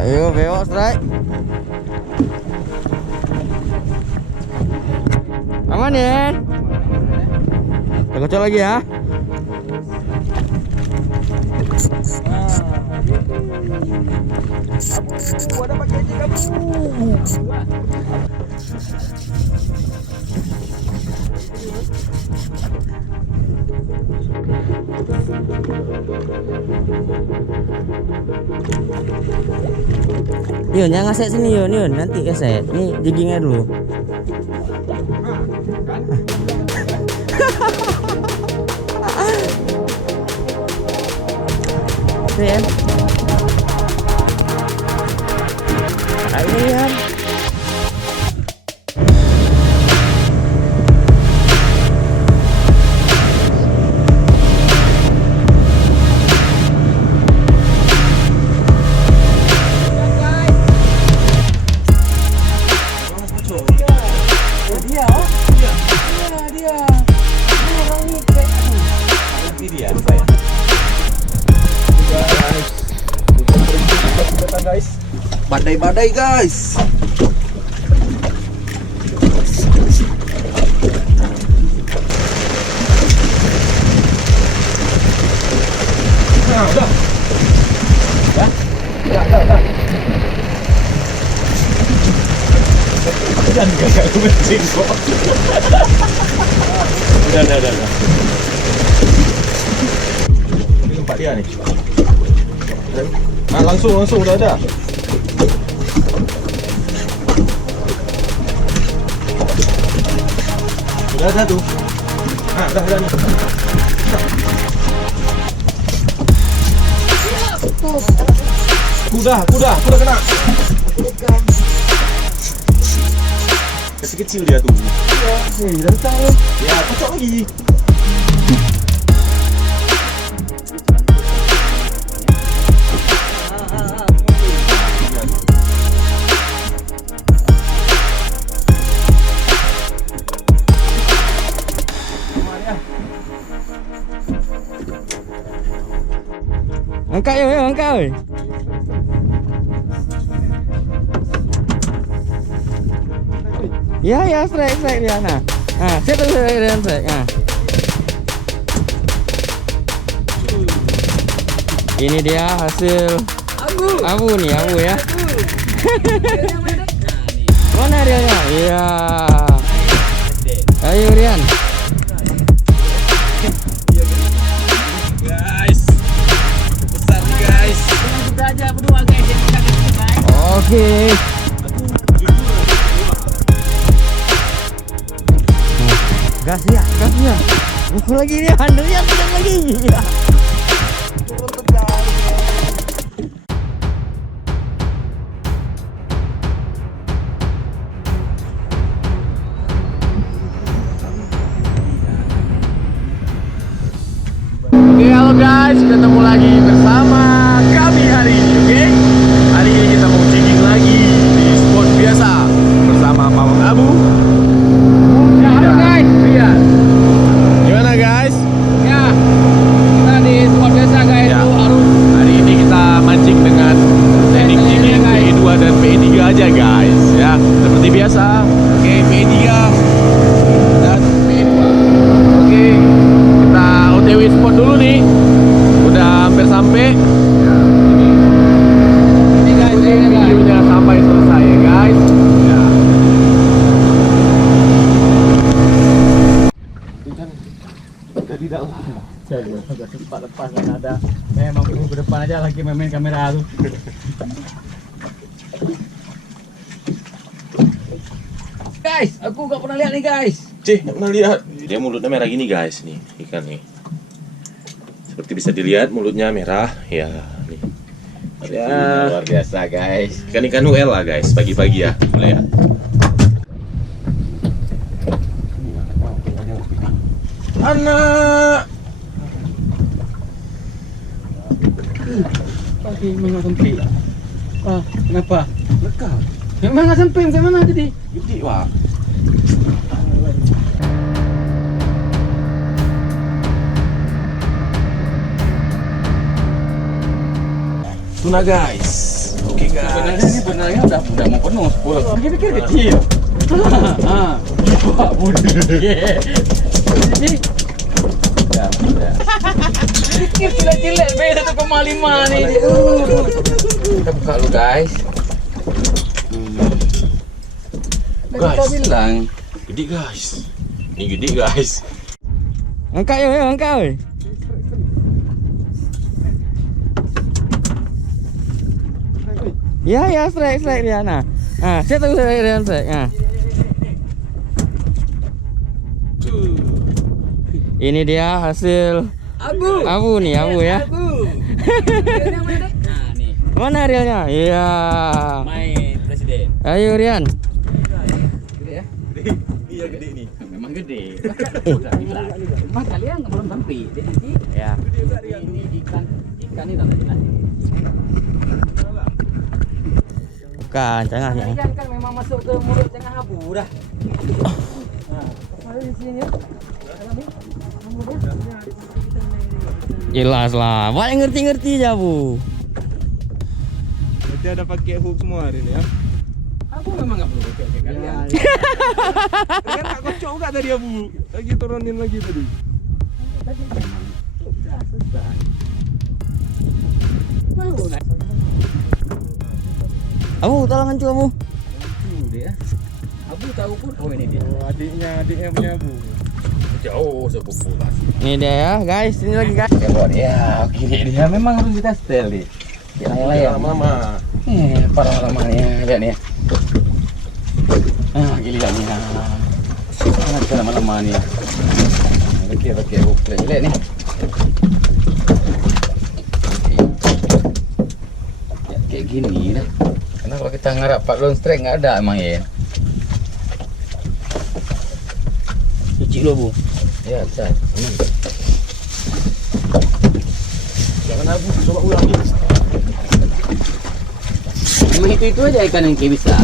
Ayo bewok strike. Aman ya? Kita kocok lagi ya. Ada pakai aja kamu. Yun, jangan ngasih sini Yun, nanti kasih. Ini jiggingnya dulu. Yan. Ayo yan. Badai-badai guys. Nah, udah. Ya, udah. Jangan gak kencing kok. Udah. Ini tempat dia nih. Nah, langsung udah ada. Udah ada tuh. Nah, udah nih. Kuda kena. Kecil dia tuh. Iya, udah tahu. Ya, kocok lagi. Angkat yo, angkat oi. Ya, strike dia nah. Nah, siapa strike. Nah. Ini dia hasil abu ya. Mana Rian? Iya. Ayo Rian. Oke. Gasnya. Pukul lagi dia, handlenya tekan lagi. Oke, halo guys, ketemu lagi bersama kami hari ini, oke? Hari ini kita mau jigging lagi di spot biasa bersama Pawang Abu. Ya, halo guys. Iya. Gimana guys? Ya. Kita di spot biasa guys. Ya. Itu harus Hari ini kita mancing dengan teknik jigging PE2 dan PE3 aja guys. Ya, seperti biasa. Oke, PE3 dan PE2. Oke, kita OTW spot dulu nih. Udah hampir sampai. Ya, ini guys, ini guys. videonya sampai selesai ya guys. Ya. Di dalam. Jadi agak cepat lepas kan ada. Memang ke depan aja lagi main kamera tuh. Guys, aku gak pernah lihat nih guys. Cih, nggak pernah lihat. Dia mulutnya merah gini guys, nih ikan nih. Seperti bisa dilihat mulutnya merah, ya nih. Ya, Luar biasa guys. ikan-ikan UL lah guys, pagi-pagi ya, boleh ya. Anak. Pagi memang sempit. Ah, kenapa? Lekap. Memang nggak sempit, gimana tadi? Gede wak. Tuna guys. Oke Sebenarnya guys. ini benarnya udah mau penuh 10. Pikir-pikir kecil. Pak Budi. Ini udah. Pikir cilet-cilet B 1,5 nih. Kita buka dulu guys. Guys. Kita bilang. Gede guys. Ini gede guys. Angkat ya, angkat oi. Ya, strike dia nah. Saya tahu dia strike. Ini dia hasil abu nih, abu ya. Nah, nih, Mana realnya? Iya. main presiden. Ayo Rian. Gede ya? Iya gede nih. Memang gede. Cuma kalian belum sampai. Jadi Ya. ini ikan ini tak jelas. Bukan, tengah ya. Ikan kan memang masuk ke mulut tengah abu dah. Ada di sini. Jelas lah. Banyak ngerti-ngerti aja, Bu. Berarti ada pakai hook semua hari ini ya. Aku memang enggak perlu pakai kalian. Kan tak kocok enggak tadi Abu. Lagi turunin lagi tadi. Abu, tolong hancu Abu. Dia. Abu tahu pun oh ini dia. Oh, adiknya punya Abu. Jauh sepupu lah. Ini dia ya, guys. Ini lagi guys. Ya, kiri dia memang harus kita setel nih. Layang-layang. Lama-lama. Para lama-lamanya lihat nih. Gila nih. Sangat lama-lama nih. Pakai hook lihat nih. Ya, kayak gini dah. Kenapa kita ngarap Pak Long Strike nggak ada emang ya? Cuci dulu, Bu. Ya, bisa. Jangan Abu, coba ulang nih. Memang itu aja ikan yang kayak bisa.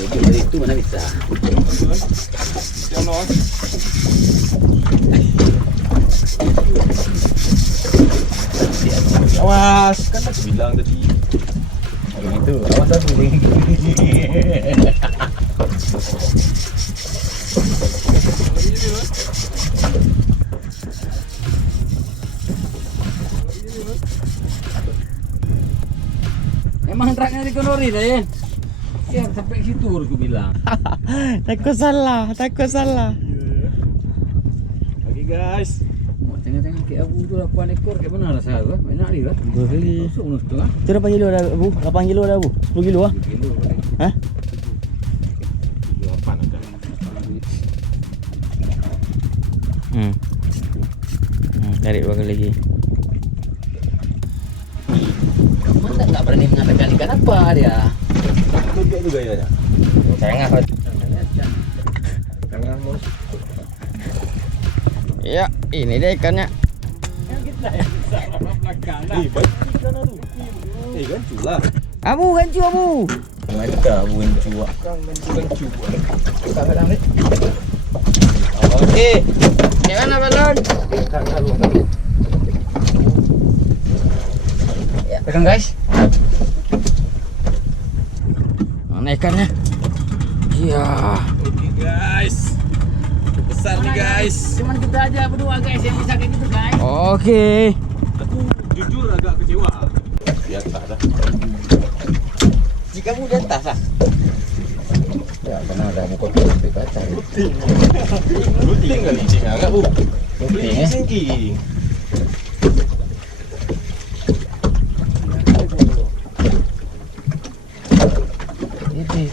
Lebih dari itu mana bisa? Jangan. Awas, kan aku bilang tadi. Yang itu, awas aku. Emang truknya dikonori dah ya? Ya sampai situ aku bilang. Takut salah. Oke guys. Tengah-tengah kayak abu tu 8 ekor kayak mana rasa tu? Banyak dia kan? Beli. Masuk menurut tu kan? Itu berapa kilo ada, Bu? 8 kilo ada, Bu? 10 kilo ah? Kilo paling. Hah? Apa agak? Tarik 2 kali lagi. Masa tak berani mengatakan ikan apa dia? Juga itu gayanya. Tengah. Tengah mus. Ya, ini dia ikannya. Baik ikan aduh. Kan cula. Abu, gancu Abu. Ada buin cuak. Gancu. Kadang ni. Oke. Jangan balon. Kan lalu. Ya, pegang guys. Mana ikannya? Iya. Oke guys. Besar nih guys. Cuman kita aja berdua guys yang bisa kayak gitu guys. Oke. Aku jujur agak kecewa. Biasa dah. Jika mu di atas lah. Ya, karena ada muka sampai kaca. Luting kali cing agak Bu. Luting, eh? Singking. Ini.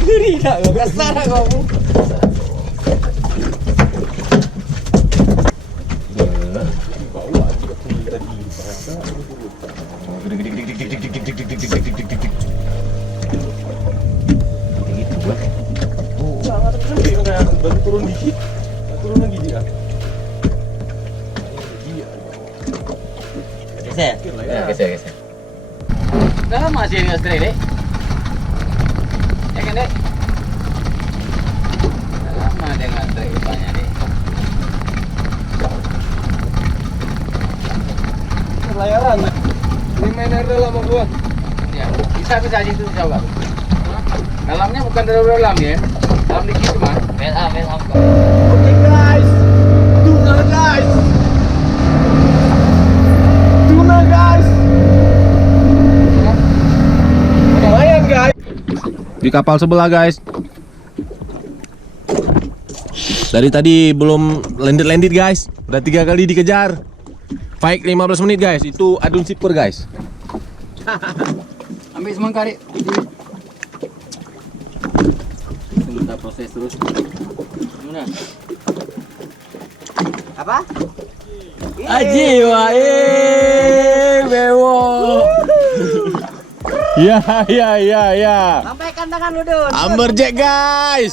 Ngeri dah kau, kasar dah kau. Bawa juga kulit tadi. Gitu gua. Sangat sampai kayak baru turun dikit. Turun lagi dia. Geser. Ya, geser. Dah masih ini Australia, Dek. Ya kan, Dek? Lama dia ngantre rupanya, Dek. Layaran. Ini main air dalam apa gua? Ya, bisa di situ coba. Dalamnya bukan dalam ya. Dalam dikit cuma. Melam. Oke guys. Tuna guys. Lumayan guys. Di kapal sebelah guys. Dari tadi belum landed guys. Udah 3 kali dikejar. Fight 15 menit guys. Itu adun sipur guys. Ambil semangka, Dik. Tunggu kita proses terus. Mana? Apa? Aji wae bewo. Ya. Sampaikan tangan lu, Dun. Amberjack guys.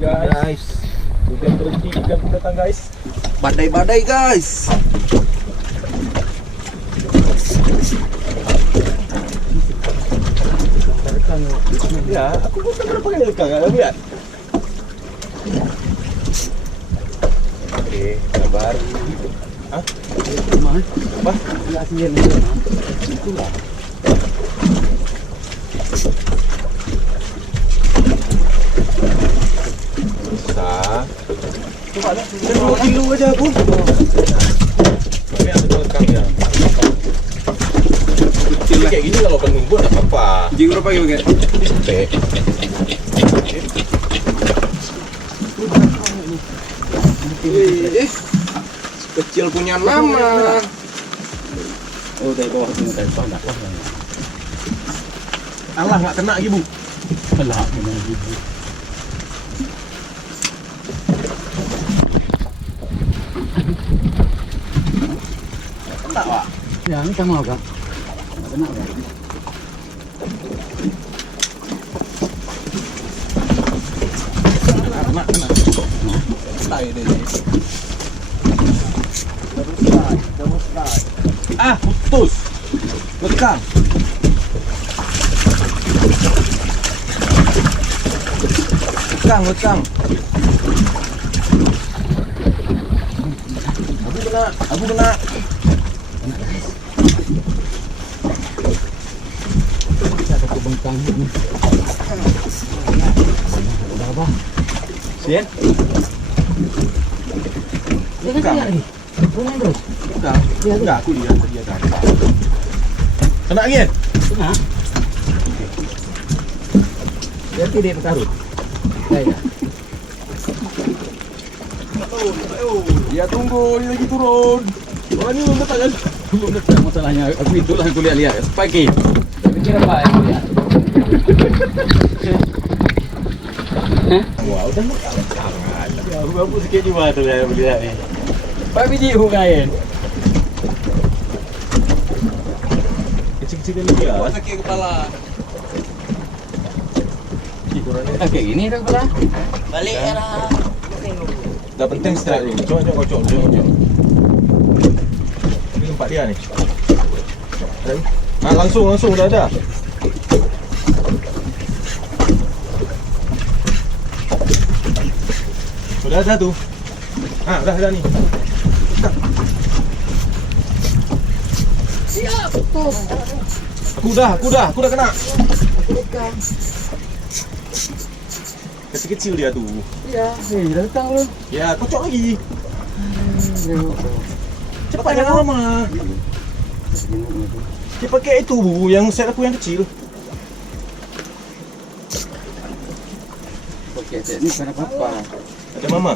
Guys. Hujan berhenti, hujan pun datang guys. Badai-badai guys. Ya, aku pun pernah pakai lekang, enggak lihat. Oke, sabar. Hah? Apa? Enggak sian itu. Itulah. Coba lah, kita 2 kilo aja aku. Tapi ada lekang ya. Kecil kayak gini kalau penuh pun enggak apa-apa. Jing berapa kilo kayak? Teh. Kecil punya nama. Oh, dari bawah tu dari bawah nak. Allah nggak kena lagi bu. Alah, memang gitu. Enggak, Pak. Ya, ini kamu agak. Kena kan? Kena. Tai deh. Ah putus. Lekang. Lekang. Aku kena. Ada kebengkang ini. Udah apa? Sien. Lekang lagi. Pulang terus. Enggak, aku dia kan. Kena lagi. Kena. Berarti dia berkarut. Ya. Ya tunggu, ini lagi turun. Oh ini belum letak kan? Belum letak masalahnya. Aku itulah aku lihat. Pagi. Saya pikir apa ya? Wah, udah letak. Ya, aku sikit juga tu saya melihat ni. Pak biji hukain. Kecil-kecil lagi ya. Buat sakit kepala. Kayak gini dah kepala. Balik era. Dah penting strike dulu. Coba kocok. Ini tempat dia ni. Ah langsung dah ada. Sudah ada tu. Ah dah ada ni. Siap. Aku dah kena. Kecil-kecil dia tu. Ya, dah datang belum? Ya, kocok lagi. Cepat jangan lama. Dia pakai itu bu, yang set aku yang kecil. Okey, set ni bukan apa-apa. Ada mama.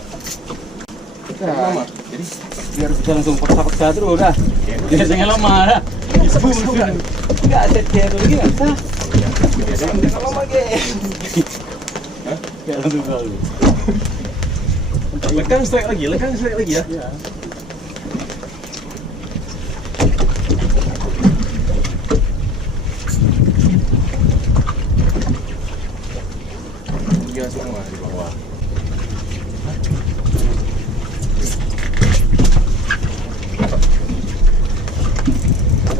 Mama. Jadi biar bisa langsung paksa-paksa terus dah. Dia jangan lama dah. Itu kan. Enggak ada dia tu lagi kan? Jangan lama ke. Ya langsung lalu. Lekang strike lagi ya. Ya. dia semua di bawah.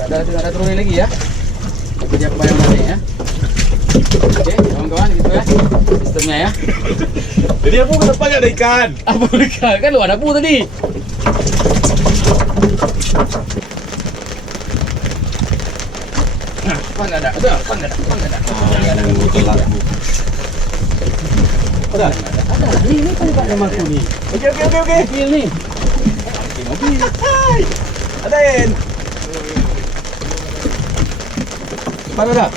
Ada turunin lagi ya. Kerja kebayang nanti ya. Oke, kawan-kawan gitu ya. Sistemnya ya. Jadi aku kenapa nggak ada ikan? Apa ikan? Kan lu ada pu tadi. Nah, apa nggak ada? Udah, apa nggak ada? Apa nggak ada? Udah, ada. Ini tadi Pak namaku nih. Oke. Mobil nih. Mobil. Adain. Mana dah?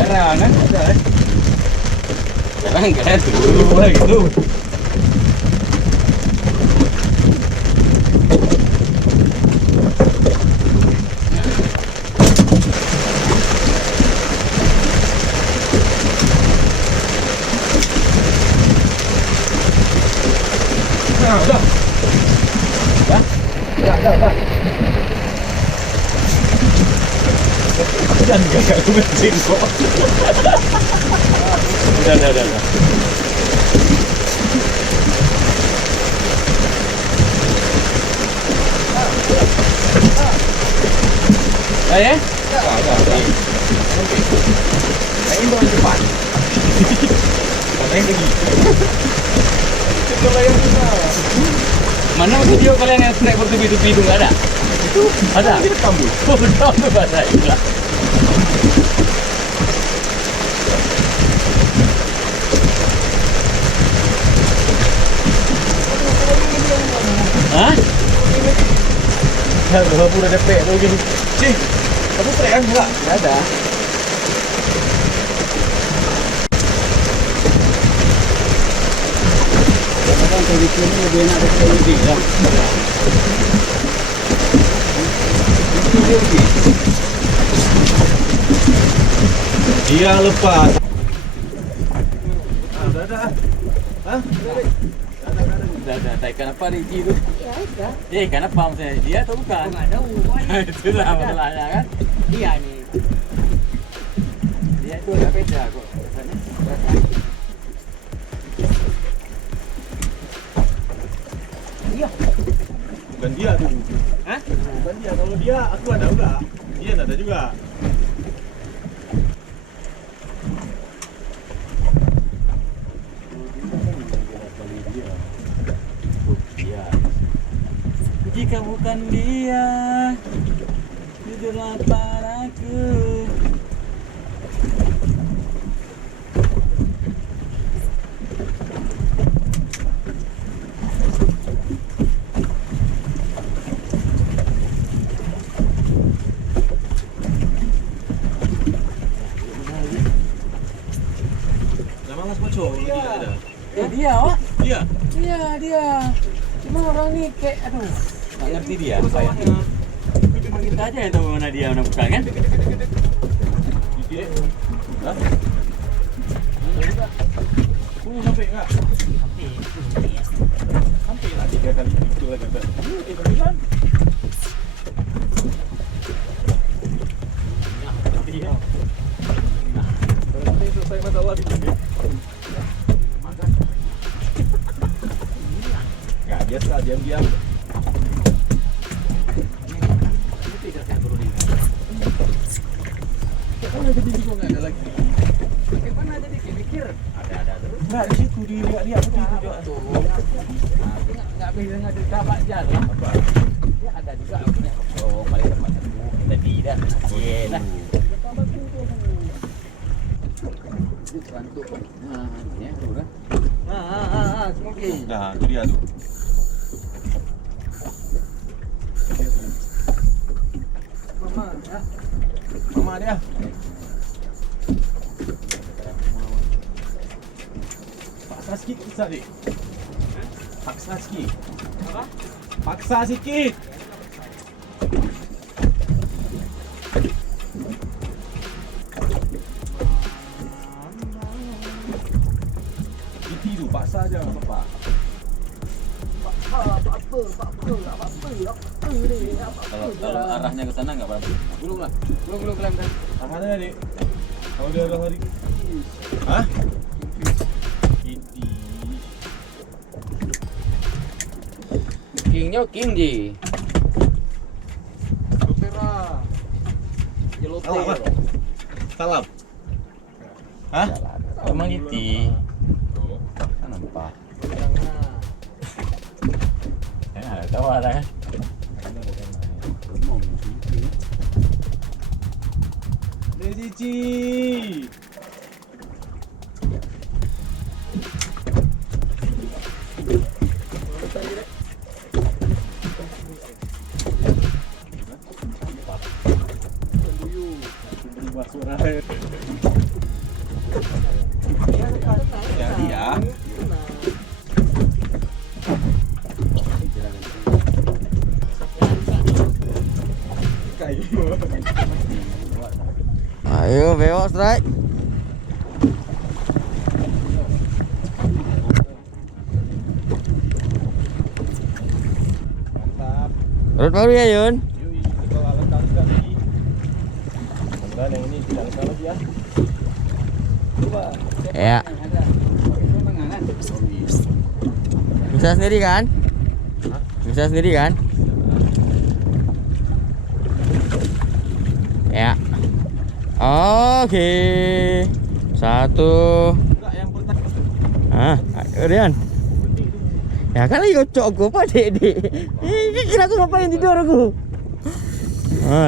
Sekarang kan ada kan? Sekarang kan dulu gitu. Nah, udah. Dah. Jangan gak aku kencing kok. Udah. Ya? Ini bawa cepat. Katanya lagi. Kalau yang besar. Mana video kalian yang snack bertubi-tubi itu nggak ada? Itu Ada? Ini kamu. Oh, betul bahasa itu. Hah? Ya, udah DP tuh gini. Cih, kamu teriak enggak? Nggak ada. Kan kayak gitu ini lebih enak dari ini ya. Dia lepas. Udah. Hah? Dah, ikan apa di itu? Ya, ikan apa maksudnya? Dia atau bukan? Itulah masalahnya kan? Iya nih. Dia itu agak beda kok. Bukan dia tuh. Hah? Bukan dia. Kalau dia, aku ada enggak? Dia ada juga. Jika bukan dia, jujurlah padaku. Nama Mas Poco. Dia. Dia, Wak. Dia. Dia. Cuma orang ni kayak, aduh, nggak ngerti dia apa ya. Cuma kita aja yang tahu mana dia, mana bukan kan? Dia. Hah? Sampai enggak? Sampai lah 3 kali itu aja. Sampai kan? Iya. Nah, selesai masalah di sini. Nggak, biasa diam-diam. Mana jadi kok nggak ada lagi? Bagaimana jadi pikir? Ada terus. Nggak, di situ di lihat tuh Tuh, nggak bisa nggak dapat jalan. apa? Ya ada juga punya. Oh, paling dapat satu. Tadi dah. Iya dah. Bantu. Nah, ya udah. Smoking. Nah, itu dia tuh. Mama dia. Paksa sikit bisa dik. Paksa sikit. Apa? Paksa sikit. paksa aja nggak apa-apa. Kalau arahnya ke sana nggak apa-apa. Gulung lah. Gulung klaim kan. Tangannya nih. Kalau dia ada hari. Hah? Ini. Kingnya king ji. Salam. Salam. Hah? Emang gitu. Kan nampak. Tahu ada kan? Cici. Jadi ya. Ayo, bewok strike. Urut baru ya, Yun. Yang ini tidak salah ya. Ya. Bisa sendiri kan? Bisa sendiri kan? Ya. Oke. Satu. Rian. Ya kan lagi kocok aku, Pak Dek. Ini kira aku ngapain tidur aku.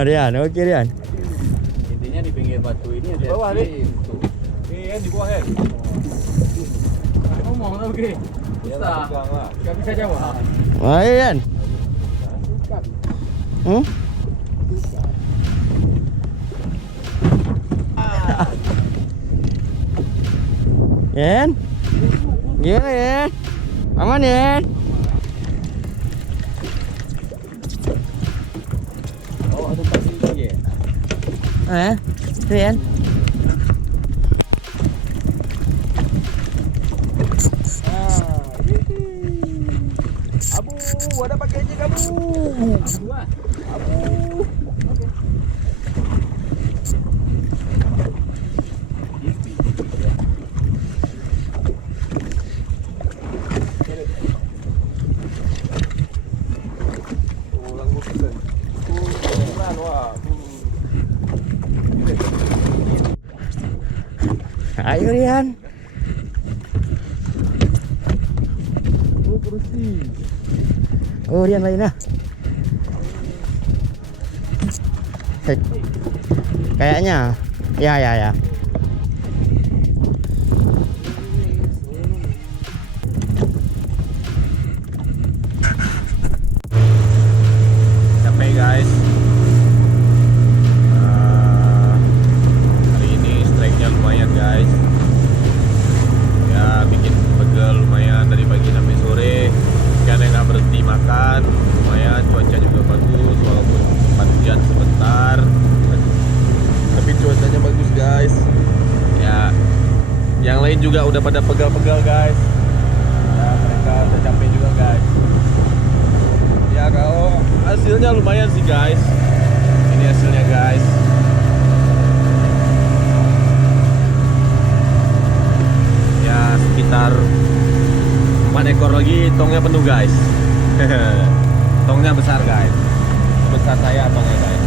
Rian, oke Rian. Intinya di pinggir batu ini ada. Bawah nih. Iya di bawah ya. Ngomong tau gini. Bisa. Gak bisa jawab. Ayo Rian. Yen. Gimana Yen? Aman Yen? Oh, ada pasti lagi ya. Yen. Abu, ada pakainya kamu. Abu. Ayo Rian. Oh Rian lain lah. Kayaknya. Ya. Capek guys. Hari ini strike-nya lumayan guys. Ya bikin pegel lumayan dari pagi sampai sore. Karena nggak berhenti makan. Lumayan cuaca juga bagus walaupun sempat hujan sebentar. Tapi cuacanya bagus guys. Ya, yang lain juga udah pada pegal-pegal guys. Ya mereka udah capek juga guys. Ya kalau hasilnya lumayan sih guys. Ini hasilnya guys. Ya sekitar 4 ekor lagi, tongnya penuh guys. Tongnya besar guys. Besar saya tongnya guys.